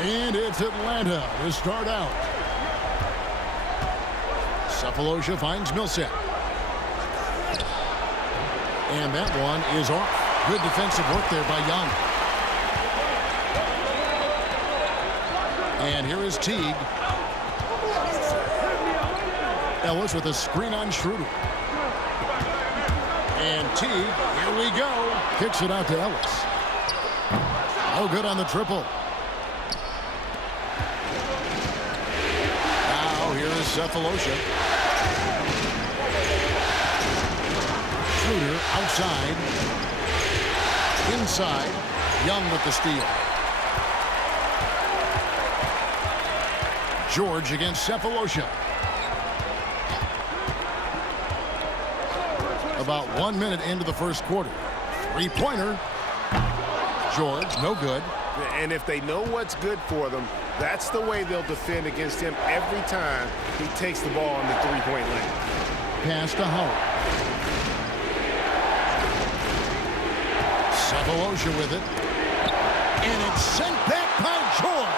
And it's Atlanta to start out. Sefolosha finds Millsap. And that one is off. Good defensive work there by Young. And here is Teague. Ellis with a screen on Schroeder. And Teague, here we go. Kicks it out to Ellis. No good on the triple. Now here is Sefolosha. Schroeder outside. Inside. Young with the steal. George against Sefolosha. About 1 minute into the first quarter. Three-pointer. George, no good. And if they know what's good for them, that's the way they'll defend against him every time he takes the ball in the three-point lane. Pass to Howard. Sefolosha with it. And it's sent back by George.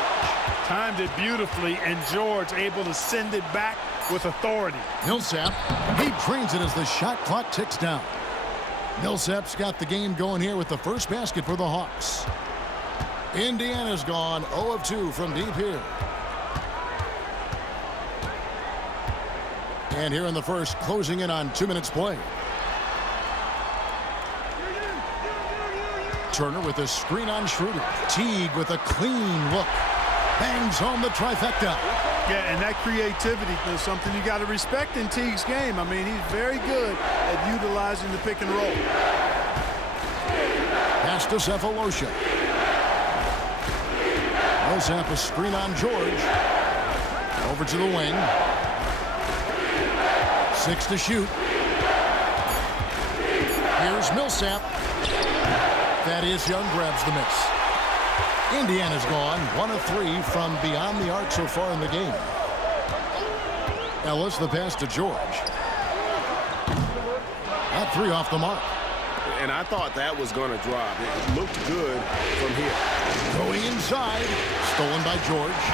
Timed it beautifully, and George able to send it back with authority. Millsap, he drains it as the shot clock ticks down. Millsap's got the game going here with the first basket for the Hawks. Indiana's gone 0 of 2 from deep here. And here in the first, closing in on 2 minutes play. Turner with a screen on Schroeder. Teague with a clean look. Bangs home the trifecta. Yeah, and that creativity is something you got to respect in Teague's game. I mean, he's very good at utilizing the pick and roll. Pass to Sefolosha. Millsap a screen on George. Over to the wing. 6 to shoot. Here's Millsap. Thaddeus Young grabs the miss. Indiana's gone 1 of 3 from beyond the arc so far in the game. Ellis the pass to George. That 3 off the mark. And I thought that was going to drop. It looked good from here. Going inside. Stolen by George.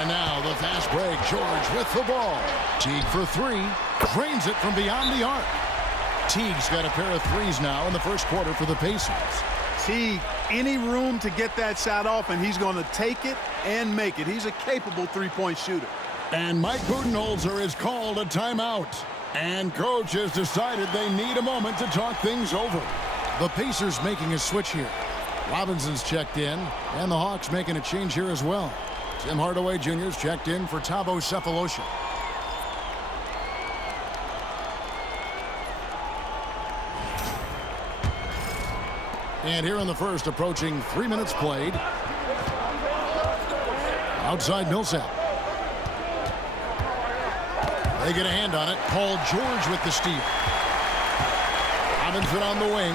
And now the fast break. George with the ball. Teague for 3. Drains it from beyond the arc. Teague's got a pair of threes now in the first quarter for the Pacers. Teague, any room to get that shot off, and he's going to take it and make it. He's a capable three-point shooter. And Mike Budenholzer has called a timeout. And coach has decided they need a moment to talk things over. The Pacers making a switch here. Robinson's checked in, and the Hawks making a change here as well. Tim Hardaway Jr.'s checked in for Thabo Sefolosha. And here in the first, approaching 3 minutes played. Outside Millsap. They get a hand on it. Paul George with the steal. Robinson on the wing.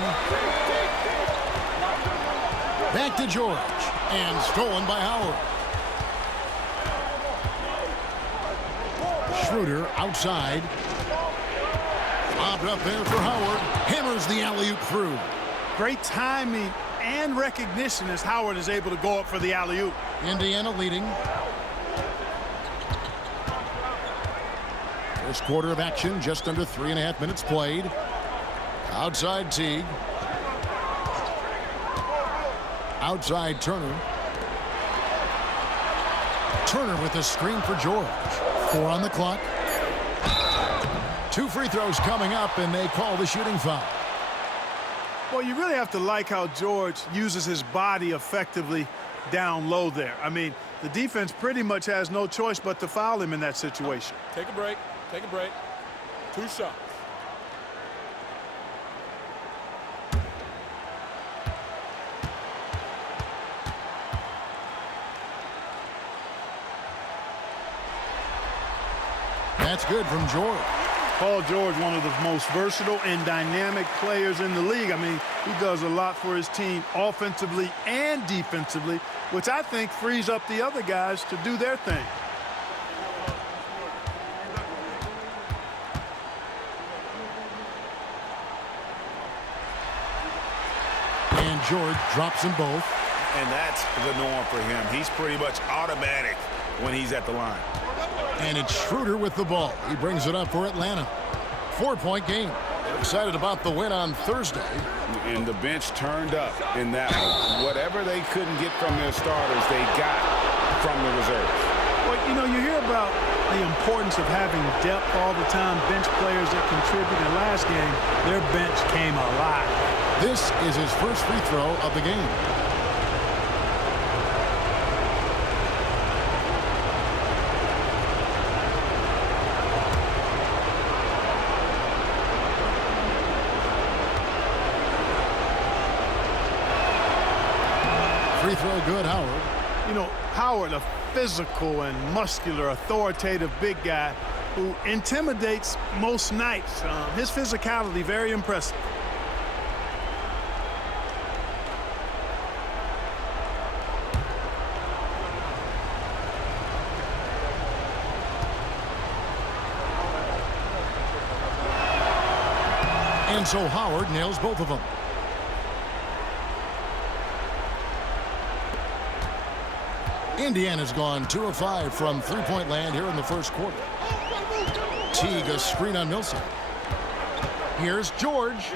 Back to George. And stolen by Howard. Schroeder outside. Lobbed up there for Howard. Hammers the alley-oop through. Great timing and recognition as Howard is able to go up for the alley-oop. Indiana leading. First quarter of action, just under 3.5 minutes played. Outside Teague. Outside Turner. Turner with a screen for George. 4 on the clock. 2 free throws coming up, and they call the shooting foul. Well, you really have to like how George uses his body effectively down low there. I mean, the defense pretty much has no choice but to foul him in that situation. Take a break. Take a break. 2 shots. That's good from George. Paul George, one of the most versatile and dynamic players in the league. I mean, he does a lot for his team offensively and defensively, which I think frees up the other guys to do their thing. And George drops them both. And that's the norm for him. He's pretty much automatic when he's at the line. And it's Schroeder with the ball. He brings it up for Atlanta. 4-point game. They're excited about the win on Thursday. And the bench turned up in that one. Whatever they couldn't get from their starters, they got from the reserves. Well, you know, you hear about the importance of having depth all the time, bench players that contribute. In last game, their bench came alive. This is his first free throw of the game. Free throw good, Howard. You know, Howard, a physical and muscular, authoritative big guy who intimidates most nights. His physicality, very impressive. And so Howard nails both of them. Indiana's gone 2 of 5 from three-point land here in the first quarter. Teague, a screen on Millsap. Here's George.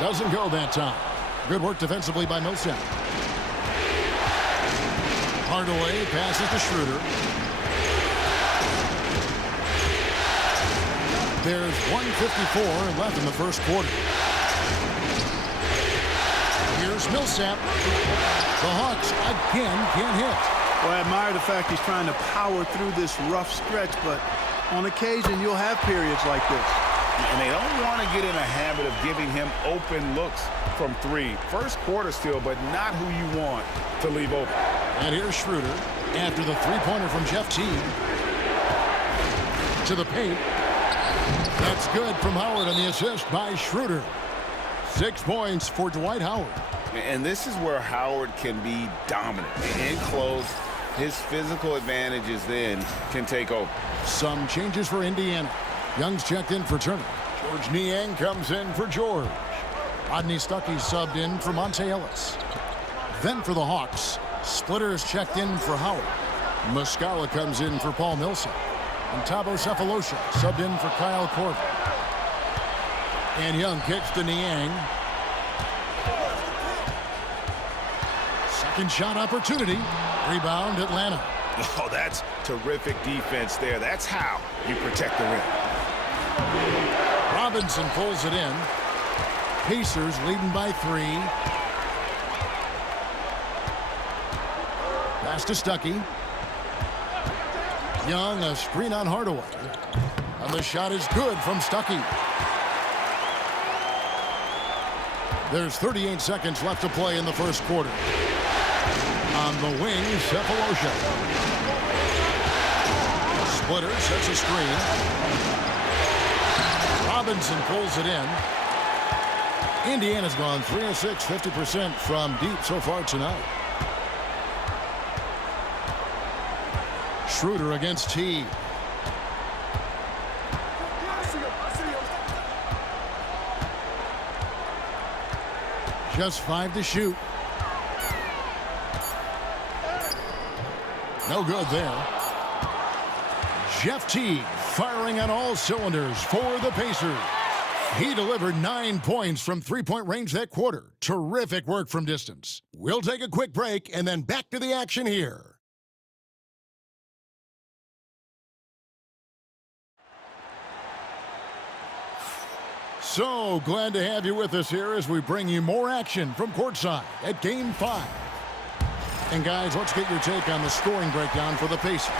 Doesn't go that time. Good work defensively by Millsap. Hardaway passes to Schroeder. There's 1:54 left in the first quarter. Here's Millsap. The Hawks again can't hit. Well, I admire the fact he's trying to power through this rough stretch, but on occasion you'll have periods like this. And they don't want to get in a habit of giving him open looks from three. First quarter still, but not who you want to leave open. And here's Schroeder after the three-pointer from Jeff Teague. To the paint. That's good from Howard on the assist by Schroeder. 6 points for Dwight Howard. And this is where Howard can be dominant. In close, his physical advantages then can take over. Some changes for Indiana. Young's checked in for Turner. George Niang comes in for George. Rodney Stuckey subbed in for Monte Ellis. Then for the Hawks, Splitters checked in for Howard. Muscala comes in for Paul Millsap. And Thabo Sefolosha subbed in for Kyle Korver. And Young kicks to Niang. Second shot opportunity. Rebound Atlanta. Oh, that's terrific defense there. That's how you protect the rim. Robinson pulls it in. Pacers leading by 3. Pass to Stuckey. Young, a screen on Hardaway. And the shot is good from Stuckey. There's 38 seconds left to play in the first quarter. On the wing, Sefolosha. Splitter sets a screen. Robinson pulls it in. Indiana's gone 3 of 6, 50% from deep so far tonight. Schroeder against Teague. Just 5 to shoot. No good there. Jeff Teague firing on all cylinders for the Pacers. He delivered 9 points from three-point range that quarter. Terrific work from distance. We'll take a quick break and then back to the action here. So glad to have you with us here as we bring you more action from courtside at Game 5. And guys, let's get your take on the scoring breakdown for the Pacers.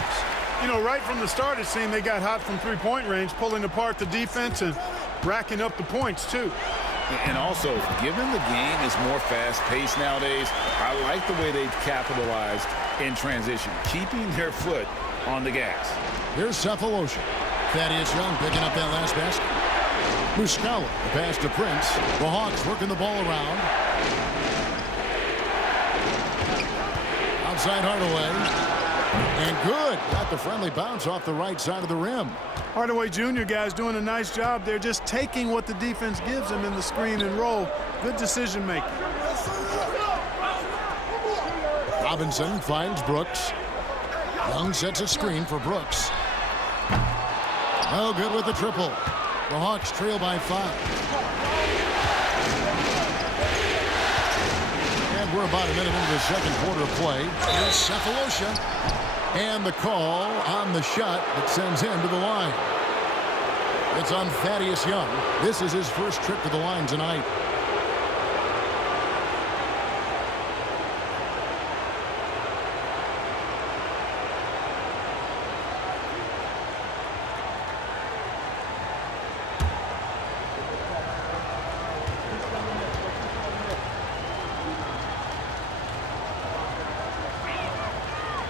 You know, right from the start, it seemed they got hot from three-point range, pulling apart the defense and racking up the points, too. And also, given the game is more fast-paced nowadays, I like the way they've capitalized in transition, keeping their foot on the gas. Here's Sefolosha. Thaddeus Young picking up that last basket. Muscala, the pass to Prince. The Hawks working the ball around. Outside Hardaway. And good. Got the friendly bounce off the right side of the rim. Hardaway Jr. guys doing a nice job. They're just taking what the defense gives them in the screen and roll. Good decision making. Robinson finds Brooks. Young sets a screen for Brooks. No good with the triple. The Hawks trail by 5. And we're about a minute into the second quarter of play. Here's Cephalosha. And the call on the shot that sends him to the line. It's on Thaddeus Young. This is his first trip to the line tonight.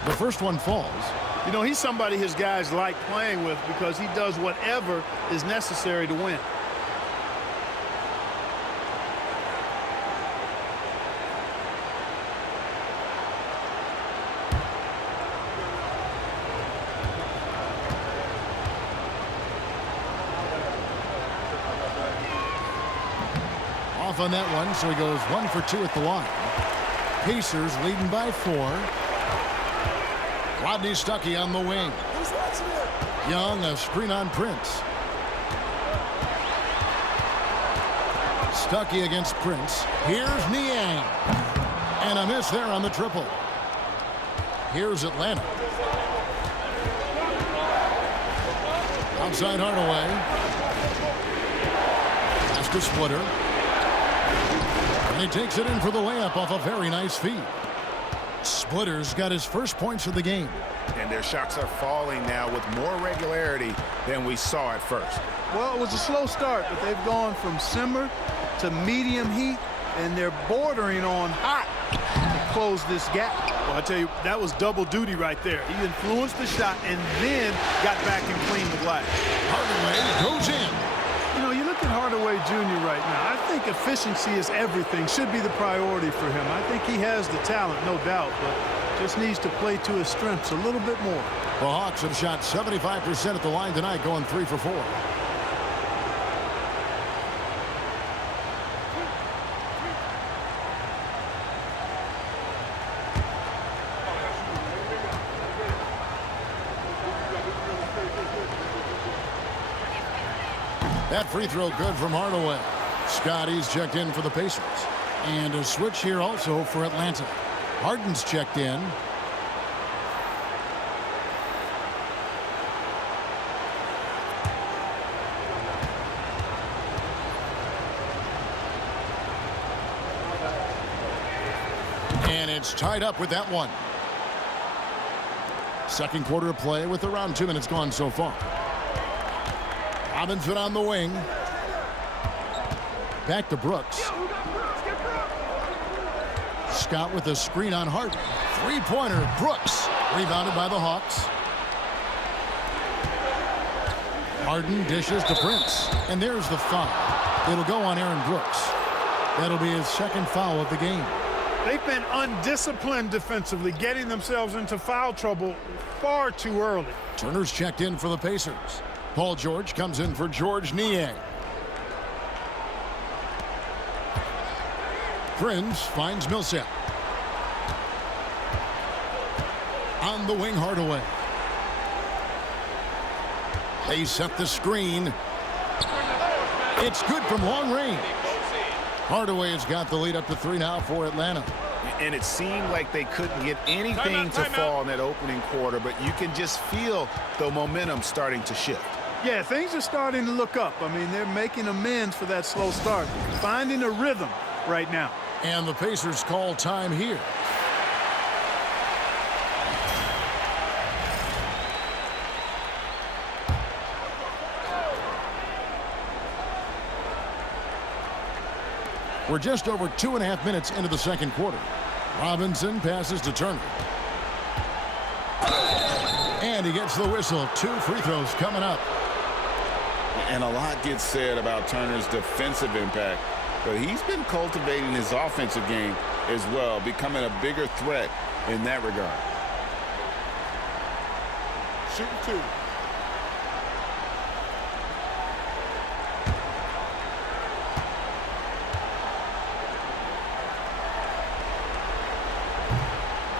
The first one falls. You know, he's somebody his guys like playing with because he does whatever is necessary to win. Off on that one, so he goes 1 for 2 at the line. Pacers leading by 4. Rodney Stuckey on the wing. Young, a screen on Prince. Stuckey against Prince. Here's Niang. And a miss there on the triple. Here's Atlanta. Outside Hardaway. Pass to Splitter. And he takes it in for the layup off a very nice feed. Splitter's got his first points of the game. And their shots are falling now with more regularity than we saw at first. Well, it was a slow start, but they've gone from simmer to medium heat, and they're bordering on hot to close this gap. Well, I tell you, that was double duty right there. He influenced the shot and then got back and cleaned the glass. Hardaway goes in. You know, you look at Hardaway Jr. right now. I think efficiency is everything, should be the priority for him. I think he has the talent, no doubt, but just needs to play to his strengths a little bit more. The Hawks have shot 75% at the line tonight, going 3 for 4. That free throw good from Hardaway. Scotty's checked in for the Pacers. And a switch here also for Atlanta. Harden's checked in. And it's tied up with that one. Second quarter of play with around 2 minutes gone so far. Robinson on the wing. Back to Brooks. Scott with a screen on Harden. Three-pointer, Brooks. Rebounded by the Hawks. Harden dishes to Prince. And there's the foul. It'll go on Aaron Brooks. That'll be his second foul of the game. They've been undisciplined defensively, getting themselves into foul trouble far too early. Turner's checked in for the Pacers. Paul George comes in for George Niang. Prince finds Millsap. On the wing, Hardaway. They set the screen. It's good from long range. Hardaway has got the lead up to 3 now for Atlanta. And it seemed like they couldn't get anything to fall in that opening quarter, but you can just feel the momentum starting to shift. Yeah, things are starting to look up. I mean, they're making amends for that slow start, finding a rhythm right now. And the Pacers call time here. We're just over 2.5 minutes into the second quarter. Robinson passes to Turner. And he gets the whistle. 2 free throws coming up. And a lot gets said about Turner's defensive impact, but he's been cultivating his offensive game as well, becoming a bigger threat in that regard. Shooting 2.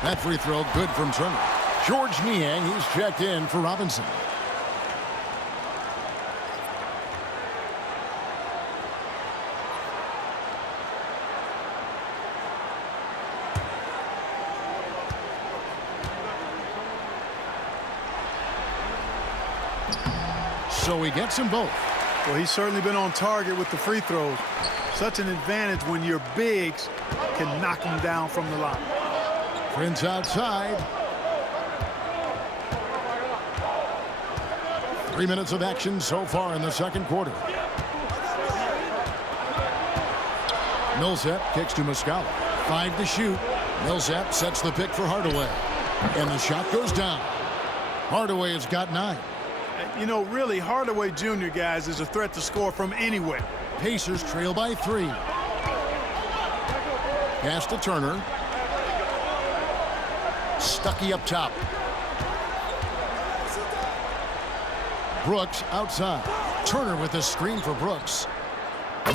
That free throw good from Turner. George Niang, he's checked in for Robinson. So he gets them both. Well, he's certainly been on target with the free throws. Such an advantage when your bigs can knock them down from the line. Prince outside. 3 minutes of action so far in the second quarter. Millsap kicks to Muscala. 5 to shoot. Millsap sets the pick for Hardaway. And the shot goes down. Hardaway has got 9. You know, really, Hardaway Jr., guys, is a threat to score from anywhere. Pacers trail by 3. Pass to Turner. Stuckey up top. Brooks outside. Turner with a screen for Brooks.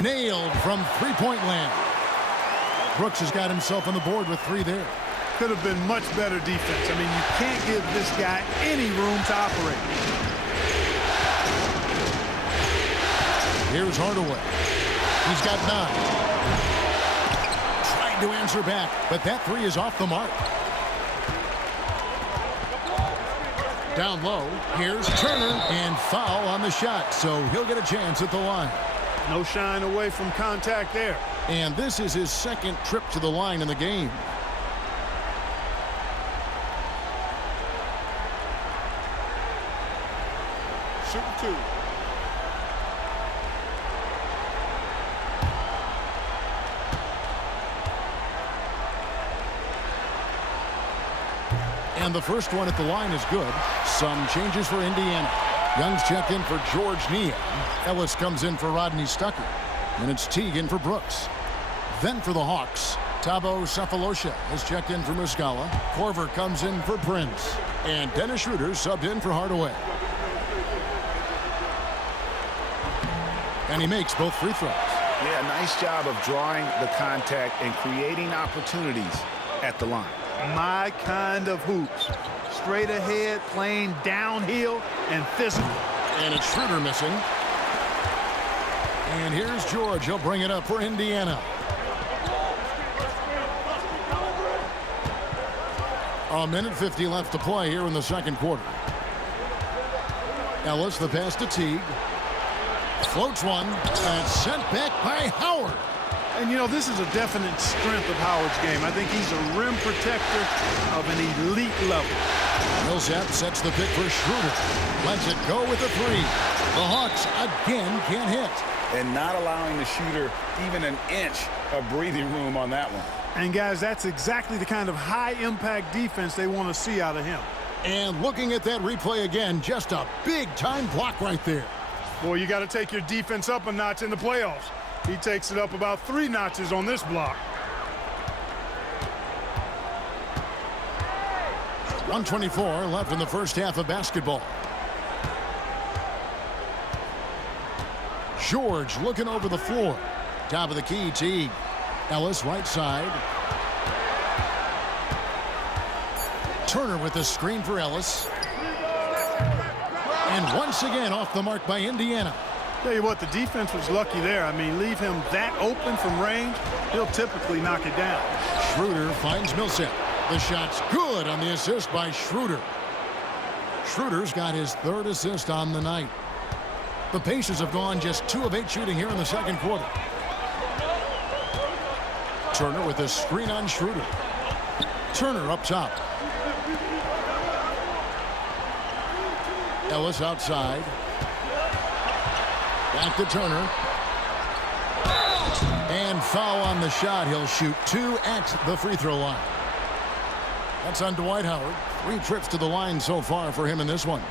Nailed from three-point land. Brooks has got himself on the board with 3 there. Could have been much better defense. I mean, you can't give this guy any room to operate. Here's Hardaway. He's got 9. Trying to answer back, but that 3 is off the mark. Down low, here's Turner, and foul on the shot, so he'll get a chance at the line. No shying away from contact there. And this is his second trip to the line in the game. Shooting 2. And the first one at the line is good. Some changes for Indiana. Young's checked in for George Niang. Ellis comes in for Rodney Stuckey. And it's Teague in for Brooks. Then for the Hawks, Thabo Sefolosha is checked in for Muscala. Korver comes in for Prince. And Dennis Schroeder subbed in for Hardaway. And he makes both free throws. Yeah, nice job of drawing the contact and creating opportunities at the line. My kind of hoops. Straight ahead, playing downhill, and physical. And it's Schroeder missing. And here's George. He'll bring it up for Indiana. A minute 50 left to play here in the second quarter. Ellis, the pass to Teague. Floats one, and sent back by Howard. And, you know, this is a definite strength of Howard's game. I think he's a rim protector of an elite level. Millsap sets the pick for Schroeder. Lets it go with a 3. The Hawks again can't hit. And not allowing the shooter even an inch of breathing room on that one. And, guys, that's exactly the kind of high-impact defense they want to see out of him. And looking at that replay again, just a big-time block right there. Boy, you got to take your defense up a notch in the playoffs. He takes it up about 3 notches on this block. 1:24 left in the first half of basketball. George looking over the floor. Top of the key, Teague. Ellis right side. Turner with the screen for Ellis. And once again off the mark by Indiana. Tell you what, the defense was lucky there. I mean, leave him that open from range, he'll typically knock it down. Schroeder finds Millsap. The shot's good on the assist by Schroeder. Schroeder's got his 3rd assist on the night. The Pacers have gone just 2 of 8 shooting here in the second quarter. Turner with a screen on Schroeder. Turner up top. Ellis outside. Back to Turner. And foul on the shot. He'll shoot 2 at the free throw line. That's on Dwight Howard. 3 trips to the line so far for him in this one.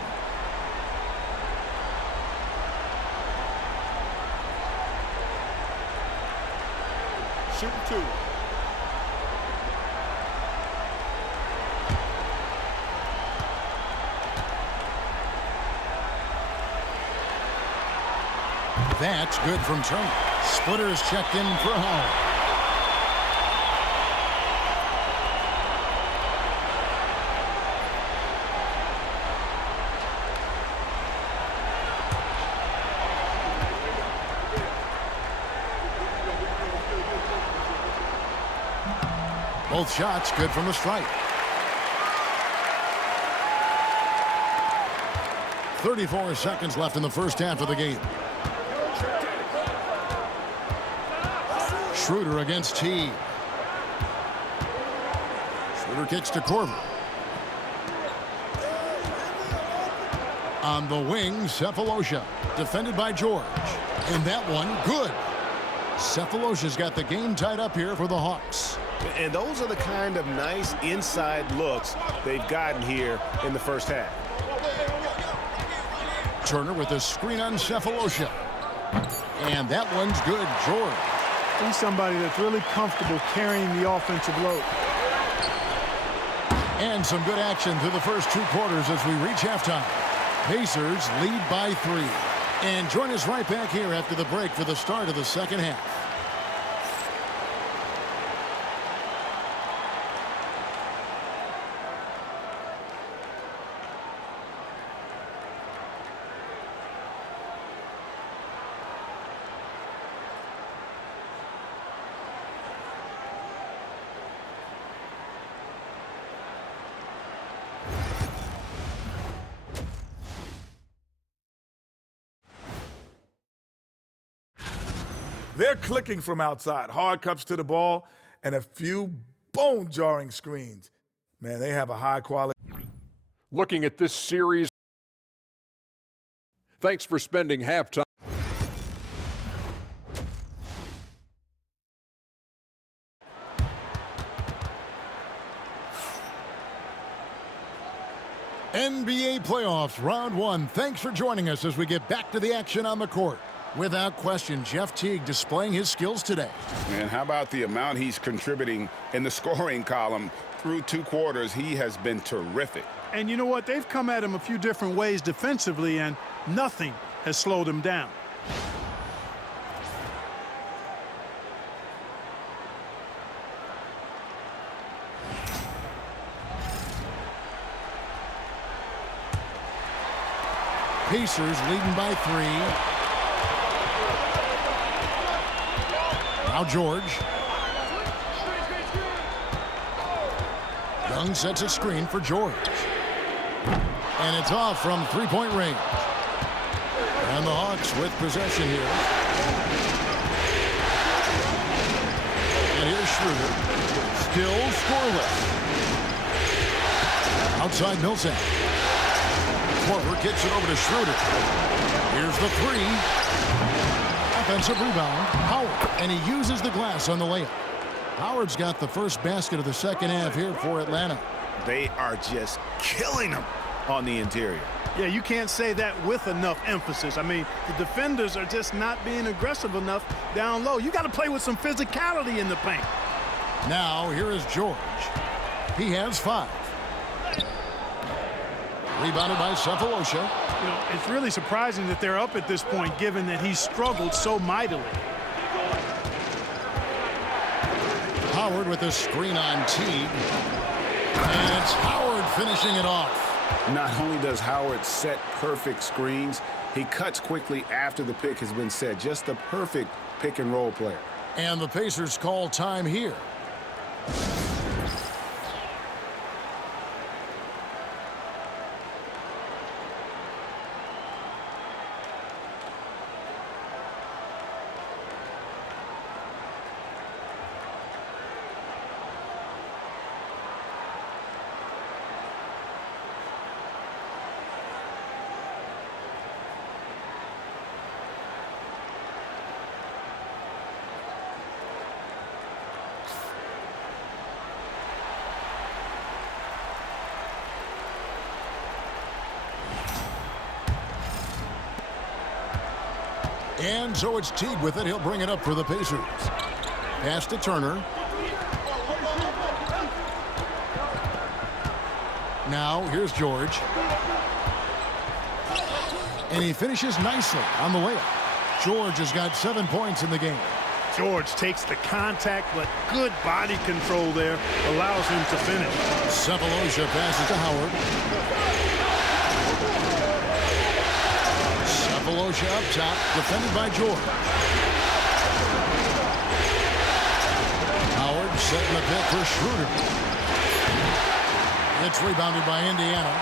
Shooting 2. That's good from Turner. Splitters checked in for Howard. Both shots good from the stripe. 34 seconds left in the first half of the game. Schroeder against Teague. Schroeder kicks to Korver. On the wing, Sefolosha. Defended by George. And that one, good. Cephalosha's got the game tied up here for the Hawks. And those are the kind of nice inside looks they've gotten here in the first half. Turner with a screen on Sefolosha. And that one's good, George. He's somebody that's really comfortable carrying the offensive load. And some good action through the first 2 quarters as we reach halftime. Pacers lead by 3. And join us right back here after the break for the start of the second half. They're clicking from outside. Hard cups to the ball and a few bone-jarring screens. Man, they have a high quality. Looking at this series, thanks for spending halftime. NBA playoffs, round 1. Thanks for joining us as we get back to the action on the court. Without question, Jeff Teague displaying his skills today. And how about the amount he's contributing in the scoring column? Through 2 quarters, he has been terrific. And you know what? They've come at him a few different ways defensively, and nothing has slowed him down. Pacers leading by 3. Now George. Young sets a screen for George. And it's off from 3-point range. And the Hawks with possession here. And here's Schroeder. Still scoreless. Outside Millsap. Korver kicks it over to Schroeder. Here's the 3. Offensive rebound, Howard, and he uses the glass on the layup. Howard's got the first basket of the second half here for Atlanta. They are just killing them on the interior. Yeah, you can't say that with enough emphasis. I mean, the defenders are just not being aggressive enough down low. You got to play with some physicality in the paint. Now, here is George. He has 5. Rebounded by Sefolosha. You know, it's really surprising that they're up at this point, given that he's struggled so mightily. Howard with a screen on Teague. And it's Howard finishing it off. Not only does Howard set perfect screens, he cuts quickly after the pick has been set. Just the perfect pick and roll player. And the Pacers call time here. And so it's Teague with it. He'll bring it up for the Pacers. Pass to Turner. Now here's George. And he finishes nicely on the layup. George has got 7 points in the game. George takes the contact, but good body control there allows him to finish. Sefolosha passes to Howard. Sefolosha up top, defended by George. Howard Setting the pit for Schroeder. It's rebounded by Indiana.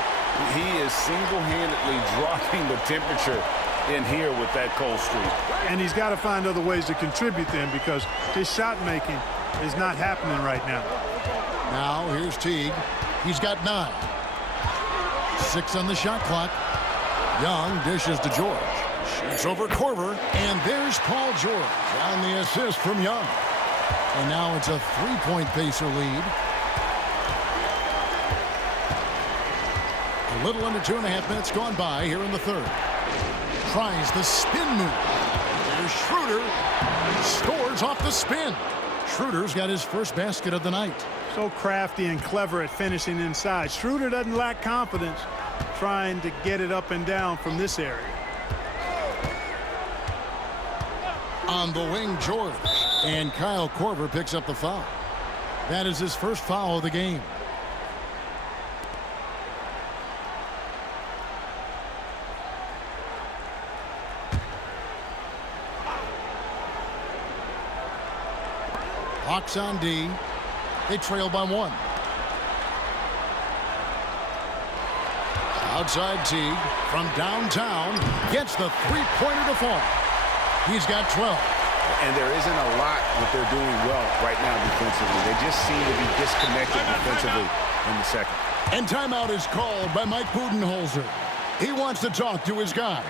He is single-handedly dropping the temperature in here with that cold streak. And he's got to find other ways to contribute then, because his shot making is not happening right now. Now here's Teague. He's got 9. 6 on the shot clock. Young dishes to George. Shoots over Korver. And there's Paul George on the assist from Young. And now it's a 3-point Pacer lead. A little under 2.5 minutes gone by here in the third. Tries the spin move. There's Schroeder. Scores off the spin. Schroeder's got his first basket of the night. So crafty and clever at finishing inside. Schroeder doesn't lack confidence trying to get it up and down from this area. On the wing, George. And Kyle Korver picks up the foul. That is his first foul of the game. Hawks on D. They trail by 1. Outside Teague from downtown gets the three-pointer to fall. He's got 12. And there isn't a lot that they're doing well right now defensively. They just seem to be disconnected defensively in the second. And timeout is called by Mike Budenholzer. He wants to talk to his guys.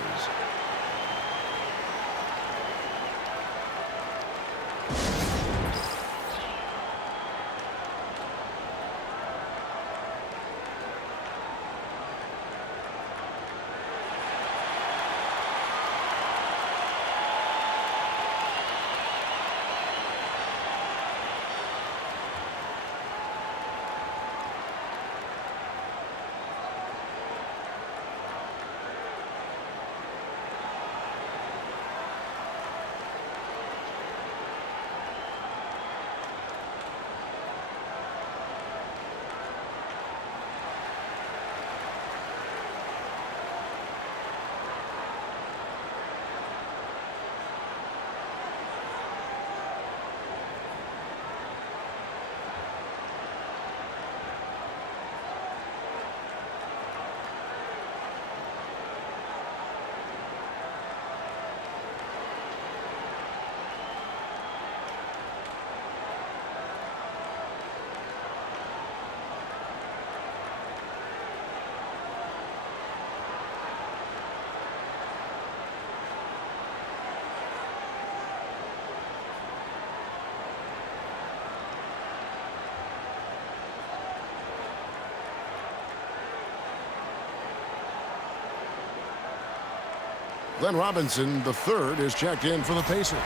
Glenn Robinson, the third, is checked in for the Pacers.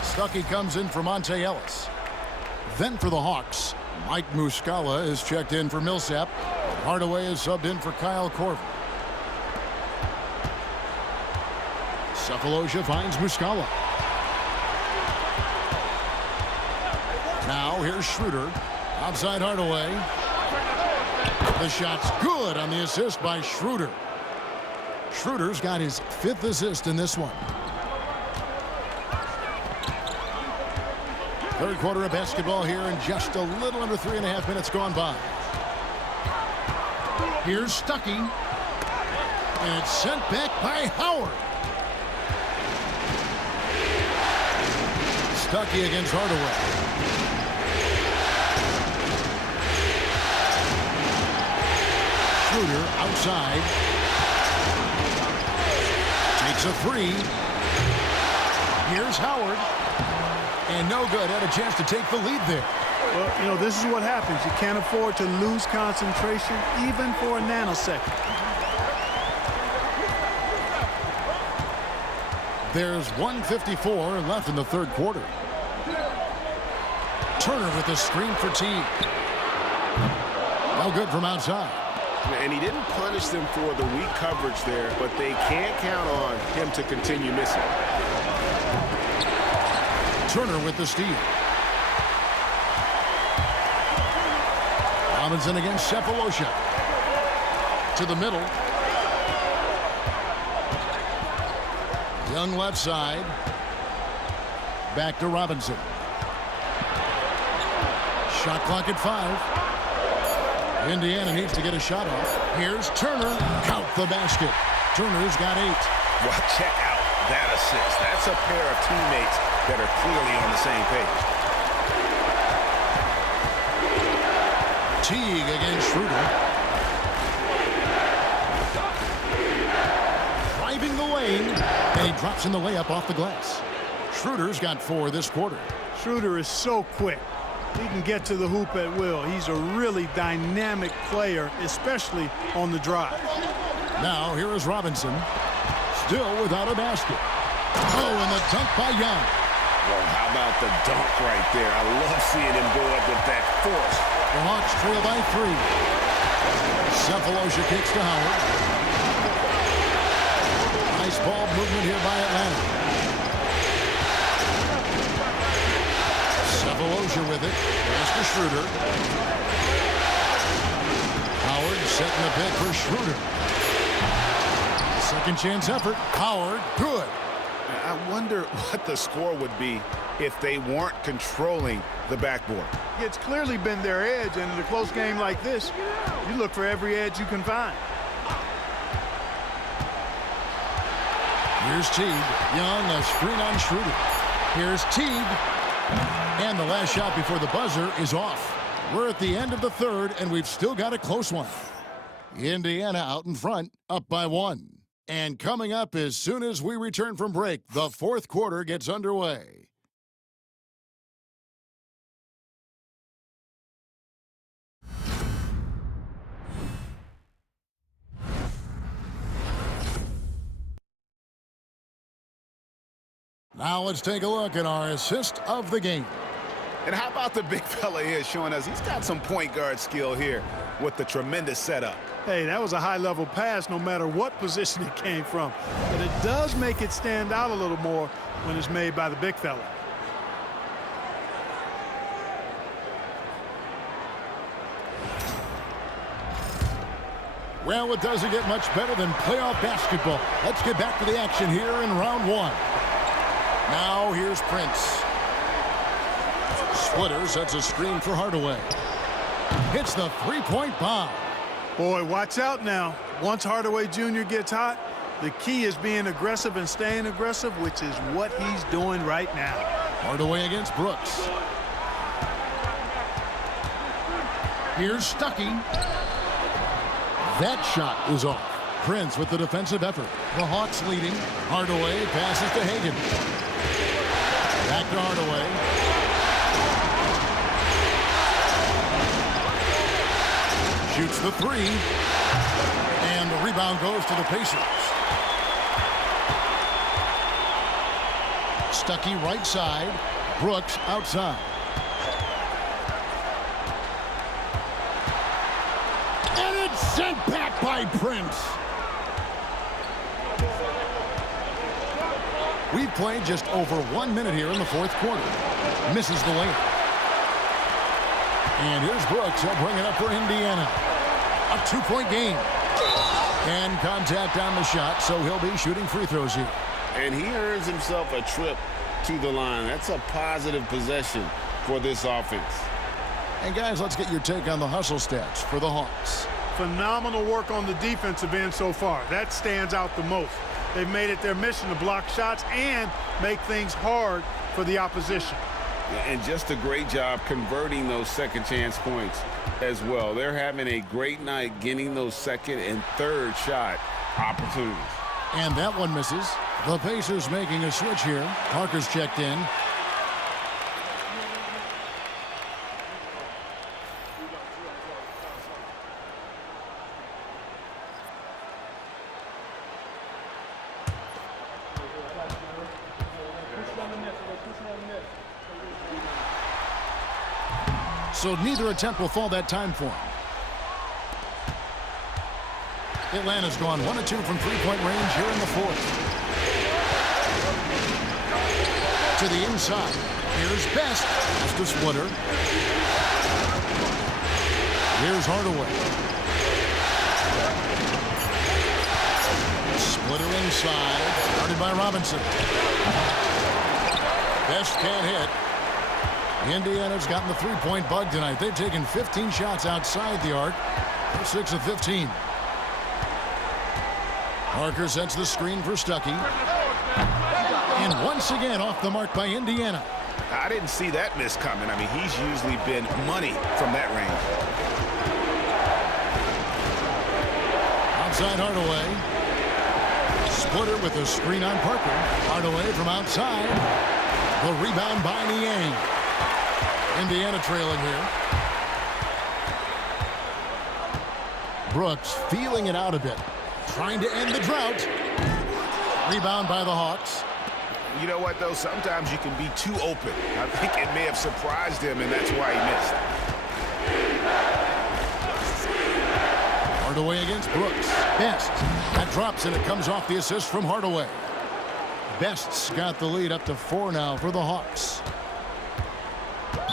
Stuckey comes in for Monte Ellis. Then for the Hawks, Mike Muscala is checked in for Millsap. Hardaway is subbed in for Kyle Korver. Sefolosha finds Muscala. Now here's Schroeder. Outside Hardaway. The shot's good on the assist by Schroeder. Schroeder's got his 5th assist in this one. Third quarter of basketball here, and just a little under 3.5 minutes gone by. Here's Stuckey. And it's sent back by Howard. Stuckey against Hardaway. Schroeder outside. Takes a 3. Here's Howard. And no good. Had a chance to take the lead there. Well, you know, this is what happens. You can't afford to lose concentration even for a nanosecond. There's 1:54 left in the third quarter. Turner with the screen for Teague. No good from outside. And he didn't punish them for the weak coverage there, but they can't count on him to continue missing. Turner with the steal. Robinson against Sefolosha. To the middle. Young left side. Back to Robinson. Shot clock at 5. Indiana needs to get a shot off. Here's Turner. Count the basket. Turner's got 8. Well, check out that assist. That's a pair of teammates that are clearly on the same page. Teague against Schroeder. Driving the lane, and he drops in the layup off the glass. Schroeder's got 4 this quarter. Schroeder is so quick. He can get to the hoop at will. He's a really dynamic player, especially on the drive. Now here is Robinson, still without a basket. Oh, and the dunk by Young. Well, how about the dunk right there? I love seeing him go up with that force. The Hawks trail by 3. Cephalosha kicks to Howard. Nice ball movement here by Atlanta. Cephalosha with it. Pass to Schroeder. Howard setting the pick for Schroeder. Second chance effort. Howard, good. I wonder what the score would be if they weren't controlling the backboard. It's clearly been their edge, and in a close game like this, you look for every edge you can find. Here's Teague. Young, a screen on Schroeder. Here's Teague. And the last shot before the buzzer is off. We're at the end of the third, and we've still got a close one. Indiana out in front, up by 1. And coming up as soon as we return from break, the fourth quarter gets underway. Now let's take a look at our assist of the game. And how about the big fella here showing us he's got some point guard skill here with the tremendous setup. Hey, that was a high-level pass no matter what position it came from. But it does make it stand out a little more when it's made by the big fella. Well, it doesn't get much better than playoff basketball. Let's get back to the action here in round 1. Now here's Prince. Splitter sets a screen for Hardaway. Hits the three-point bomb. Boy, watch out now. Once Hardaway Jr. gets hot, the key is being aggressive and staying aggressive, which is what he's doing right now. Hardaway against Brooks. Here's Stuckey. That shot is off. Prince with the defensive effort. The Hawks leading. Hardaway passes to Hagan. Back to Hardaway. Shoots the 3. And the rebound goes to the Pacers. Stuckey right side. Brooks outside. And it's sent back by Prince. We've played just over 1 minute here in the fourth quarter. Misses the layup. And here's Brooks. He'll bring it up for Indiana. A 2-point game. And contact on the shot, so he'll be shooting free throws here. And he earns himself a trip to the line. That's a positive possession for this offense. And guys, let's get your take on the hustle stats for the Hawks. Phenomenal work on the defensive end so far. That stands out the most. They've made it their mission to block shots and make things hard for the opposition. And just a great job converting those second chance points as well. They're having a great night getting those second and third shot opportunities. And that one misses. The Pacers making a switch here. Parker's checked in. So neither attempt will fall that time for him. Atlanta's gone 1 of 2 from three-point range here in the fourth. To the inside. Here's Best. That's the Splitter. Here's Hardaway. Splitter inside. Guarded by Robinson. Best can't hit. Indiana's gotten the three-point bug tonight. They've taken 15 shots outside the arc. They're 6 of 15. Parker sets the screen for Stuckey. And once again off the mark by Indiana. I didn't see that miss coming. I mean, he's usually been money from that range. Outside Hardaway. Splitter with a screen on Parker. Hardaway from outside. The rebound by Niang. Indiana trailing here. Brooks feeling it out a bit. Trying to end the drought. Rebound by the Hawks. You know what, though? Sometimes you can be too open. I think it may have surprised him, and that's why he missed. Hardaway against Brooks. Best. That drops, and it comes off the assist from Hardaway. Best's got the lead up to 4 now for the Hawks.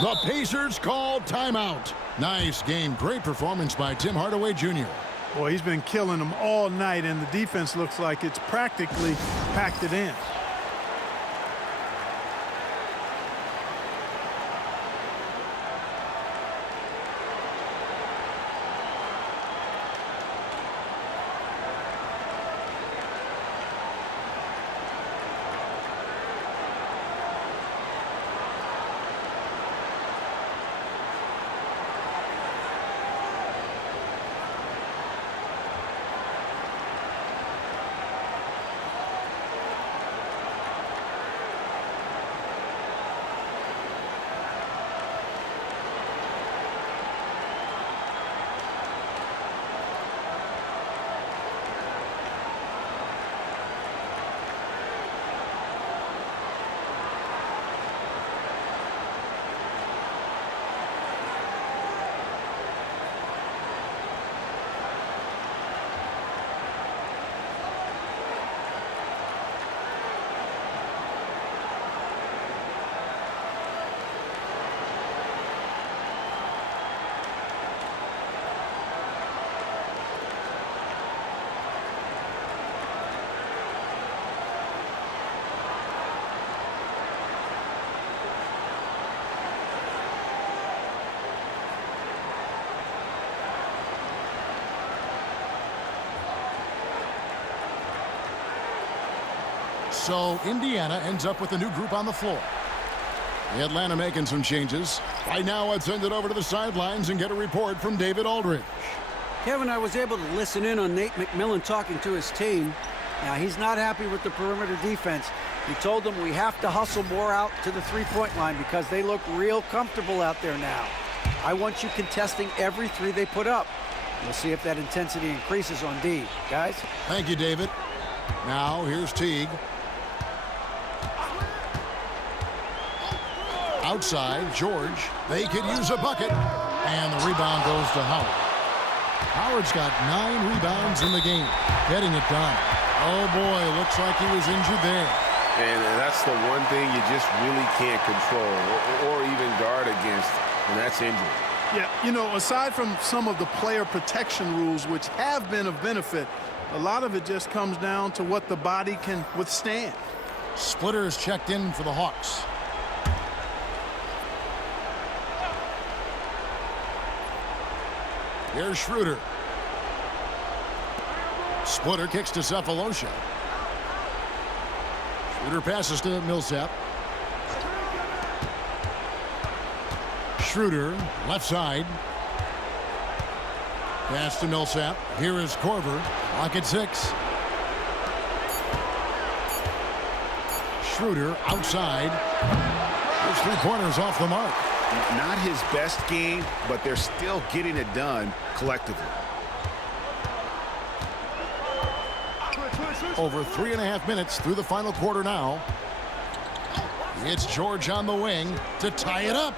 The Pacers call timeout. Nice game. Great performance by Tim Hardaway Jr. Boy, he's been killing them all night, and the defense looks like it's practically packed it in. So Indiana ends up with a new group on the floor. The Atlanta making some changes. Right now, let's send it over to the sidelines and get a report from David Aldridge. Kevin, I was able to listen in on Nate McMillan talking to his team. Now, he's not happy with the perimeter defense. He told them we have to hustle more out to the three-point line because they look real comfortable out there now. I want you contesting every three they put up. We'll see if that intensity increases on D. Guys? Thank you, David. Now, here's Teague. Outside, George. They could use a bucket. And the rebound goes to Howard. Howard's got 9 rebounds in the game. Getting it done. Oh, boy, looks like he was injured there. And that's the one thing you just really can't control or even guard against, and that's injury. Yeah, you know, aside from some of the player protection rules, which have been of benefit, a lot of it just comes down to what the body can withstand. Splitter is checked in for the Hawks. Here's Schroeder. Splitter kicks to Cephalosha. Schroeder passes to Millsap. Schroeder, left side. Pass to Millsap. Here is Korver. Clock at 6. Schroeder outside. Those 3 pointers off the mark. Not his best game, but they're still getting it done collectively. Over 3.5 minutes through the final quarter now. It's George on the wing to tie it up.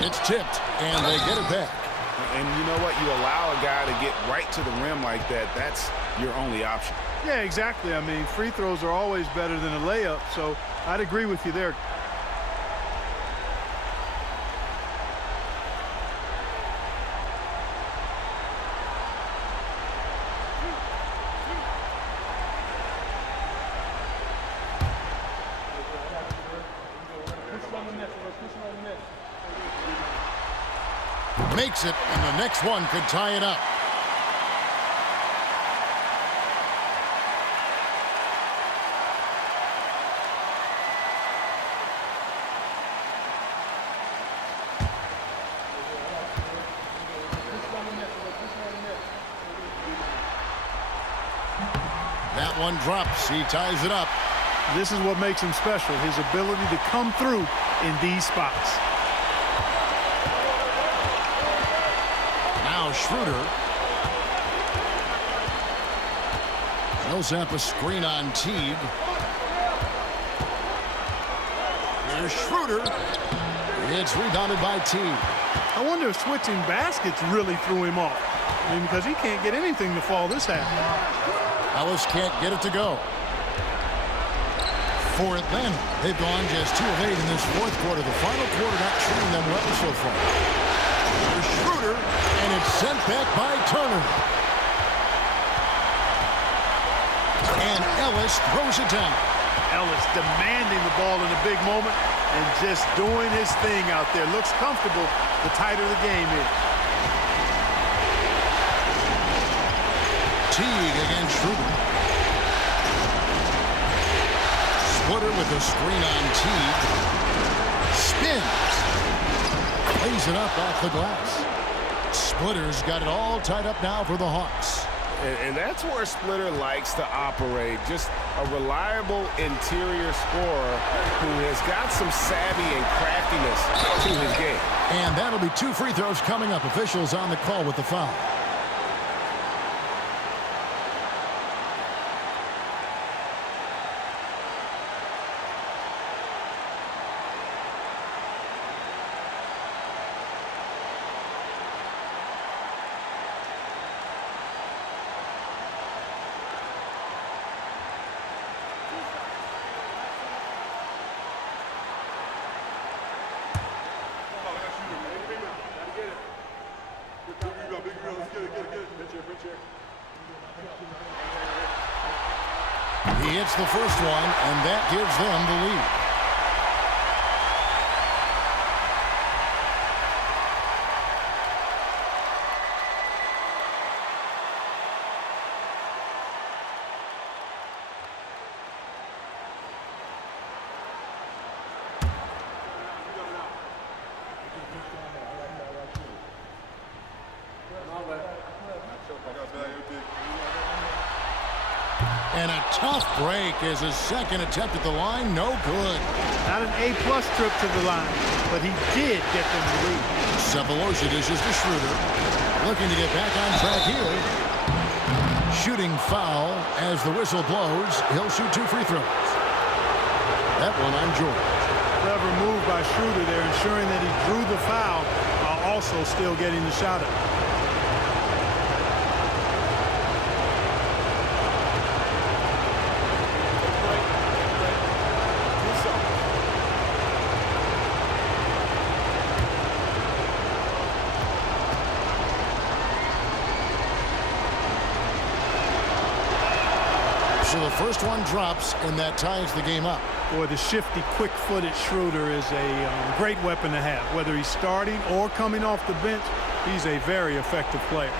It's tipped, and they get it back. And you know what? You allow a guy to get right to the rim like that, that's your only option. Yeah, exactly. I mean, free throws are always better than a layup, so I'd agree with you there. Makes it, and the next one could tie it up. That one drops. He ties it up. This is what makes him special, his ability to come through in these spots. Now Schroeder. Millsap a screen on Teague. Here's Schroeder. It's rebounded by Teague. I wonder if switching baskets really threw him off. I mean, because he can't get anything to fall this half. Ellis can't get it to go. For Atlanta, they've gone just 2 of 8 in this fourth quarter. The final quarter not treating them well so far. Here's Schroeder, and it's sent back by Turner. And Ellis throws it down. Ellis demanding the ball in a big moment and just doing his thing out there. Looks comfortable the tighter the game is. Teague against Schroeder. Splitter with a screen on Teague. Spins. Lays it up off the glass. Splitter's got it all tied up now for the Hawks. And that's where Splitter likes to operate. Just a reliable interior scorer who has got some savvy and craftiness to his game. And that'll be 2 free throws coming up. Officials on the call with the foul. He hits the first one, and that gives them the lead. And a tough break is his second attempt at the line. No good. Not an A-plus trip to the line, but he did get them the lead. Sefolosha dishes to Schroeder. Looking to get back on track here. Shooting foul as the whistle blows. He'll shoot 2 free throws. That one on George. Clever move by Schroeder there, ensuring that he drew the foul while also still getting the shot up. So the first one drops, and that ties the game up. Boy, the shifty, quick-footed Schroeder is a great weapon to have. Whether he's starting or coming off the bench, he's a very effective player.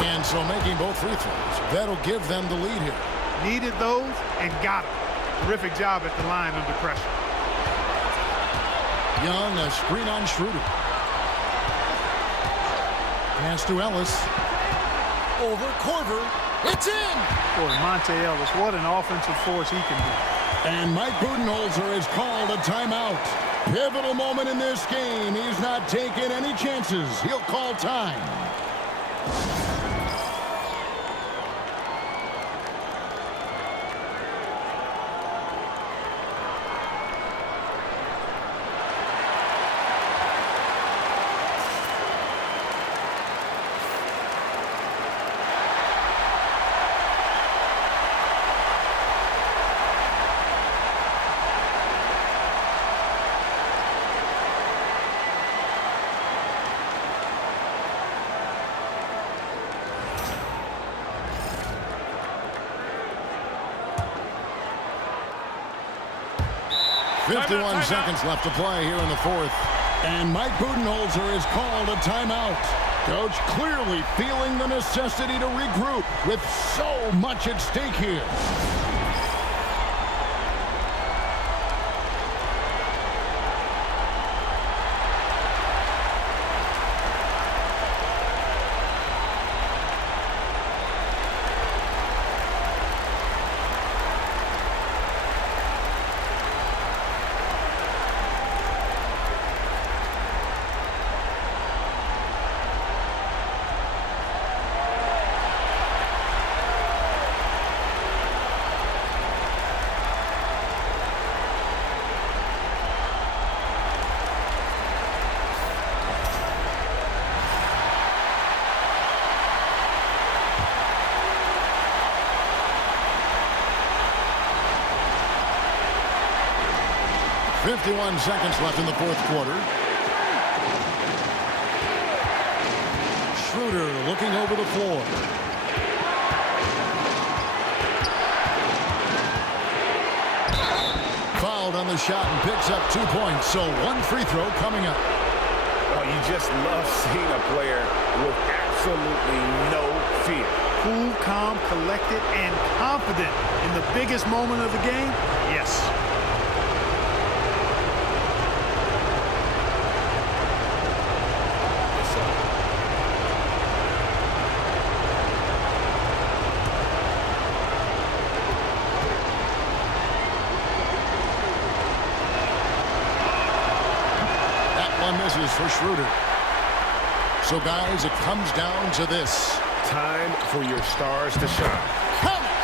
And so making both free throws, that'll give them the lead here. Needed those and got them. Terrific job at the line under pressure. Young, a screen on Schroeder. Pass to Ellis. Over Korver. It's in! Boy, Monte Ellis, what an offensive force he can be. And Mike Budenholzer has called a timeout. Pivotal moment in this game. He's not taking any chances. He'll call time. 51 seconds left to play here in the fourth. And Mike Budenholzer is called a timeout. Coach clearly feeling the necessity to regroup with so much at stake here. .51 seconds left in the fourth quarter. Schroeder looking over the floor. Fouled on the shot and picks up 2 points. So one free throw coming up. Oh, you just love seeing a player with absolutely no fear. Cool, calm, collected, and confident in the biggest moment of the game? Yes. Misses for Schroeder. So, guys, it comes down to this. Time for your stars to shine. Count it!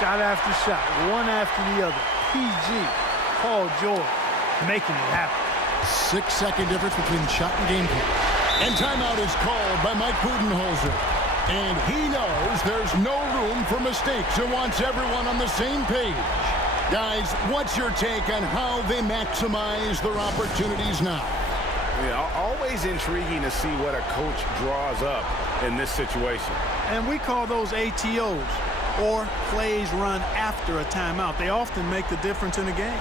Shot after shot, one after the other. PG, Paul George, making it happen. 6-second difference between shot and game clock. And timeout is called by Mike Budenholzer. And he knows there's no room for mistakes and wants everyone on the same page. Guys, what's your take on how they maximize their opportunities now? Yeah, always intriguing to see what a coach draws up in this situation. And we call those ATOs, or plays run after a timeout. They often make the difference in a game.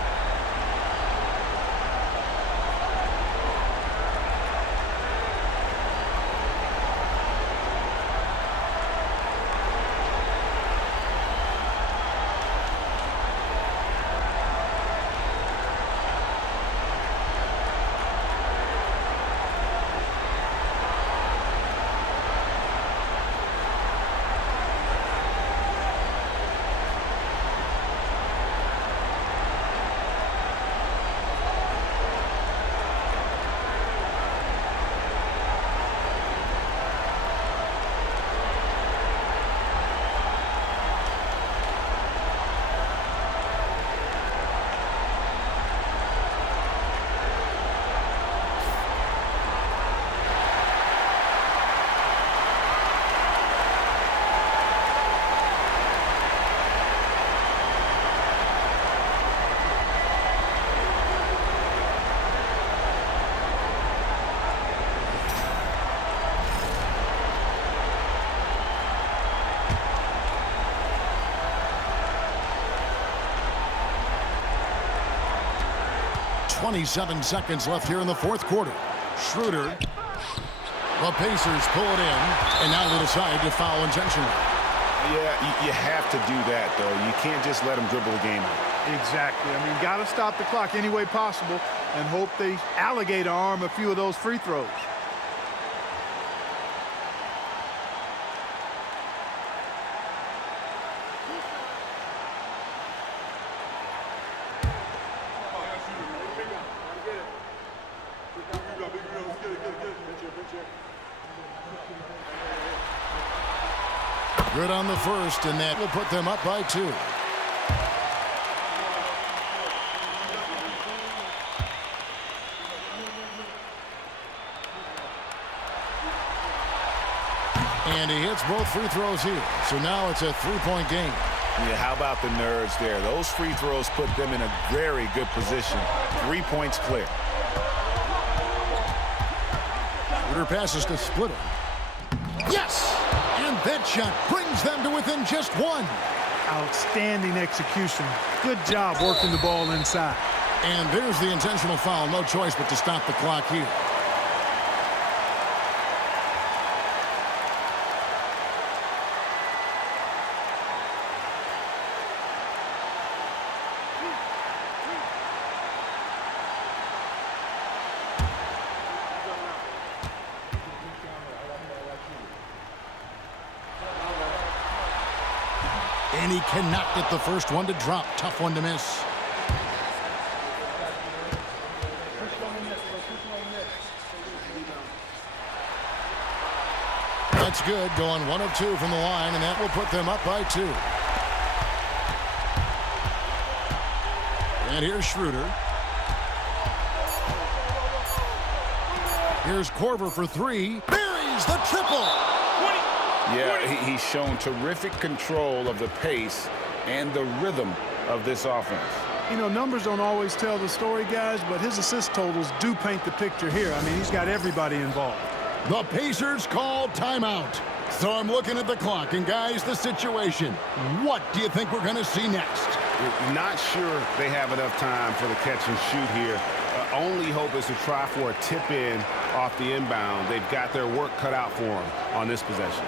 .27 seconds left here in the fourth quarter. Schroeder. The Pacers pull it in, and now they decide to foul intentionally. Yeah, you have to do that, though. You can't just let them dribble the game out. Exactly. I mean, got to stop the clock any way possible and hope they alligator arm a few of those free throws. Good on the first, and that will put them up by 2. And he hits both free throws here. So now it's a 3-point game. Yeah, how about the nerves there? Those free throws put them in a very good position. 3 points clear. Schroeder passes to Splitter. Yes! And that shot brings them to within just 1. Outstanding execution. Good job working the ball inside. And there's the intentional foul. No choice but to stop the clock here. And he cannot get the first one to drop. Tough one to miss. That's good. Going 1 of 2 from the line, and that will put them up by 2. And here's Schroeder. Here's Korver for 3. Buries the triple. Yeah, he's shown terrific control of the pace and the rhythm of this offense. You know, numbers don't always tell the story, guys, but his assist totals do paint the picture here. I mean, he's got everybody involved. The Pacers call timeout. So I'm looking at the clock, and guys, the situation. What do you think we're going to see next? Not sure they have enough time for the catch and shoot here. Only hope is to try for a tip-in off the inbound. They've got their work cut out for them on this possession.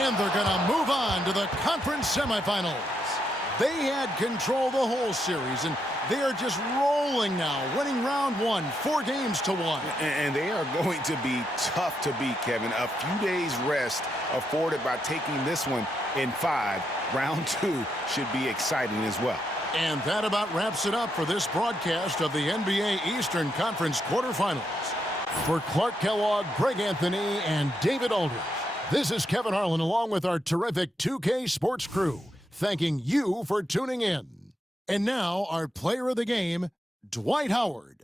And they're going to move on to the conference semifinals. They had control the whole series, and they are just rolling now, winning round 1, 4-1. And they are going to be tough to beat, Kevin. A few days rest afforded by taking this one in 5. Round 2 should be exciting as well. And that about wraps it up for this broadcast of the NBA Eastern Conference quarterfinals. For Clark Kellogg, Greg Anthony, and David Aldridge, this is Kevin Harlan along with our terrific 2K Sports crew, thanking you for tuning in. And now, our player of the game, Dwight Howard.